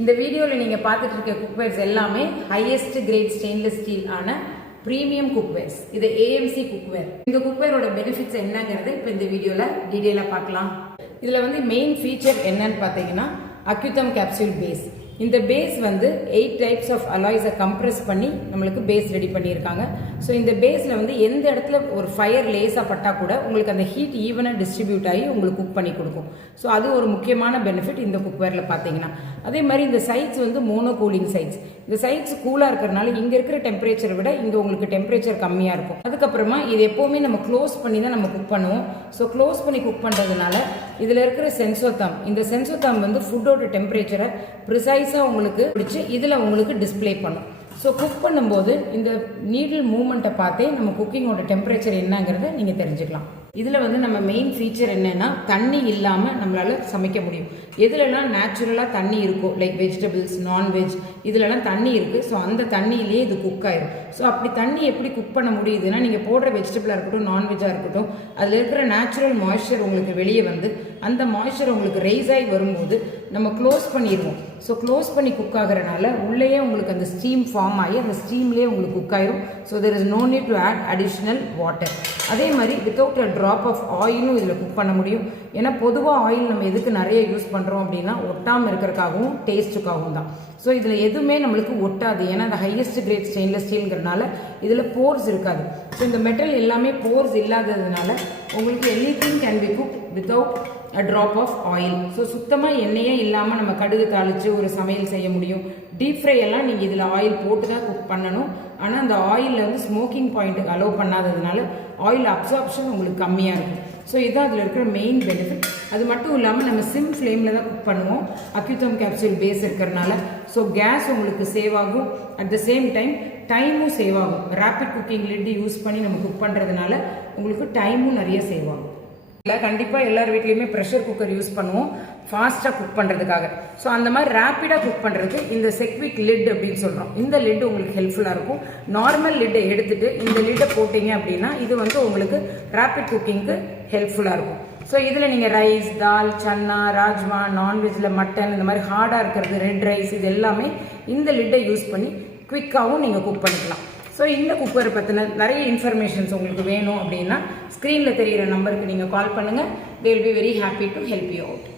இந்த வீடியோவில் நீங்கள் பார்த்துட்டு இருக்க குக்வேர்ஸ் எல்லாமே ஹையஸ்ட் கிரேட் ஸ்டெயின்லெஸ் ஸ்டீல் ஆன ப்ரீமியம் குக்வேர்ஸ். இது ஏஎம்சி குக்வேர். இந்த குக்வேரோட பெனிஃபிட்ஸ் என்னங்கிறது இப்போ இந்த வீடியோவில் டீட்டெயிலாக பார்க்கலாம். இதில் மெயின் ஃபீச்சர் என்னன்னு பார்த்தீங்கன்னா அக்யூதம் கேப்சூல் பேஸ். இந்த பேஸ் 8 டைப்ஸ் ஆஃப் அலாய்ஸை கம்ப்ரெஸ் பண்ணி நம்மளுக்கு பேஸ் ரெடி பண்ணியிருக்காங்க. ஸோ இந்த பேஸில் எந்த இடத்துல ஒரு ஃபயர் லேஸாக பட்டால் கூட உங்களுக்கு அந்த ஹீட் ஈவனாக டிஸ்ட்ரிபியூட் ஆகி உங்களுக்கு குக் பண்ணி கொடுக்கும். ஸோ அது ஒரு முக்கியமான பெனிஃபிட் இந்த குக்வேரில் பார்த்தீங்கன்னா. அதே மாதிரி இந்த சைட்ஸ் மோனோ கூலிங் சைட்ஸ். இந்த சைட்ஸ் கூலாக இருக்கிறதுனால இங்கே இருக்கிற டெம்பரேச்சரை விட இங்கே உங்களுக்கு டெம்பரேச்சர் கம்மியாக இருக்கும். அதுக்கப்புறமா இது எப்போவுமே நம்ம க்ளோஸ் பண்ணி தான் நம்ம குக் பண்ணுவோம். ஸோ க்ளோஸ் பண்ணி குக் பண்ணுறதுனால இதில் இருக்கிற சென்சோதம், இந்த சென்சோதம் ஃபுட்டோட டெம்பரேச்சரை ப்ரிசைஸாக உங்களுக்கு பிடிச்சி இதில் உங்களுக்கு டிஸ்பிளே பண்ணும். ஸோ குக் பண்ணும்போது இந்த நீடில் மூமெண்ட்டை பார்த்தே நம்ம குக்கிங்கோட டெம்பரேச்சர் என்னங்கிறத நீங்கள் தெரிஞ்சுக்கலாம். இதில் நம்ம மெயின் ஃபீச்சர் என்னென்னா தண்ணி இல்லாமல் நம்மளால் சமைக்க முடியும். எதுலலாம் நேச்சுரலாக தண்ணி இருக்கோ, லைக் வெஜிடபிள்ஸ், நான்வெஜ், இதிலலாம் தண்ணி இருக்குது. ஸோ அந்த தண்ணியிலே இது குக் ஆயிடும். ஸோ அப்படி தண்ணி எப்படி குக் பண்ண முடியுதுன்னா, நீங்கள் போடுற வெஜிடபிளாக இருக்கட்டும், நான்வெஜ்ஜாக இருக்கட்டும், அதில் இருக்கிற நேச்சுரல் மாய்ஸ்சர் உங்களுக்கு வெளியே அந்த மாய்ஸ்சர் உங்களுக்கு ரைஸ் ஆகி வரும்போது நம்ம க்ளோஸ் பண்ணிடுவோம். ஸோ க்ளோஸ் பண்ணி குக் ஆகிறனால உள்ளேயே உங்களுக்கு அந்த ஸ்டீம் ஃபார்ம் ஆகி அந்த ஸ்டீம்லேயே உங்களுக்கு குக் ஆயிரும். So there is no need to add additional water. அதே மாதிரி வித்தவுட் அ ட்ராப் ஆஃப் ஆயிலும் இதில் குக் பண்ண முடியும். ஏன்னா பொதுவாக ஆயில் நம்ம எதுக்கு நிறைய யூஸ் பண்ணுறோம் அப்படின்னா ஒட்டாமல் இருக்கிறதுக்காகவும் டேஸ்ட்டுக்காகவும் தான். ஸோ இதில் எதுவுமே நம்மளுக்கு ஒட்டாது. ஏன்னா அந்த ஹையஸ்ட் கிரேட் ஸ்டெயின்லெஸ் ஸ்டீல்ங்கிறதுனால இதில் போர்ஸ் இருக்காது. ஸோ இந்த மெட்டல் எல்லாமே போர்ஸ் இல்லாததுனால உங்களுக்கு anything can be cook without a drop of oil. So சுத்தமாக எண்ணெயே இல்லாமல் நம்ம கடுகு தாளித்து ஒரு சமையல் செய்ய முடியும். டீப் ஃப்ரை எல்லாம் நீங்கள் இதில் ஆயில் போட்டு தான் குக் பண்ணணும். ஆனால் அந்த ஆயிலில் ஸ்மோக்கிங் பாயிண்ட்டுக்கு அலோவ் பண்ணாததுனால ஆயில் அப்சார்ப்ஷன் உங்களுக்கு கம்மியாக இருக்கும். ஸோ இதுதான் அதில் இருக்கிற மெயின் பெனிஃபிட். அது மட்டும் இல்லாமல் நம்ம சிம் ஃப்ளேமில் தான் குக் பண்ணுவோம் அக்யூதம் கேப்சூல் பேஸ் இருக்கிறதுனால. ஸோ கேஸ் உங்களுக்கு சேவ் ஆகும். அட் த சேம் டைமும் சேவ் ஆகும். ரேபிட் குக்கிங் லிட் யூஸ் பண்ணி நம்ம குக் பண்ணுறதுனால உங்களுக்கு டைமும் நிறைய சேவ் ஆகும். கண்டிப்பாக எல்லார் வீட்லேயுமே ப்ரெஷர் குக்கர் யூஸ் பண்ணுவோம் ஃபாஸ்ட்டாக குக் பண்ணுறதுக்காக. ஸோ அந்த மாதிரி ரேப்பிடாக குக் பண்ணுறதுக்கு இந்த செக்விக் லிட் அப்படின்னு சொல்கிறோம். இந்த லிட் உங்களுக்கு ஹெல்ப்ஃபுல்லாக இருக்கும். நார்மல் லிட்டை எடுத்துகிட்டு இந்த லிட்டை போட்டிங்க அப்படின்னா இது உங்களுக்கு ரேப்பிட் குக்கிங்க்கு ஹெல்ப்ஃபுல்லாக இருக்கும். ஸோ இதில் நீங்கள் ரைஸ், தால், சன்னா, ராஜ்மா, நான்வெஜ்ஜில் மட்டன், இந்த மாதிரி ஹார்டாக இருக்கிறது, ரெட் ரைஸ், இது எல்லாமே இந்த லிட்டை யூஸ் பண்ணி குவிக்காகவும் நீங்கள் குக் பண்ணிக்கலாம். ஸோ இந்த குக்கரை பற்றின நிறைய இன்ஃபர்மேஷன்ஸ் உங்களுக்கு வேணும் அப்படின்னா ஸ்க்ரீனில் தெரிகிற நம்பருக்கு நீங்கள் கால் பண்ணுங்கள். They will be very happy to help you out.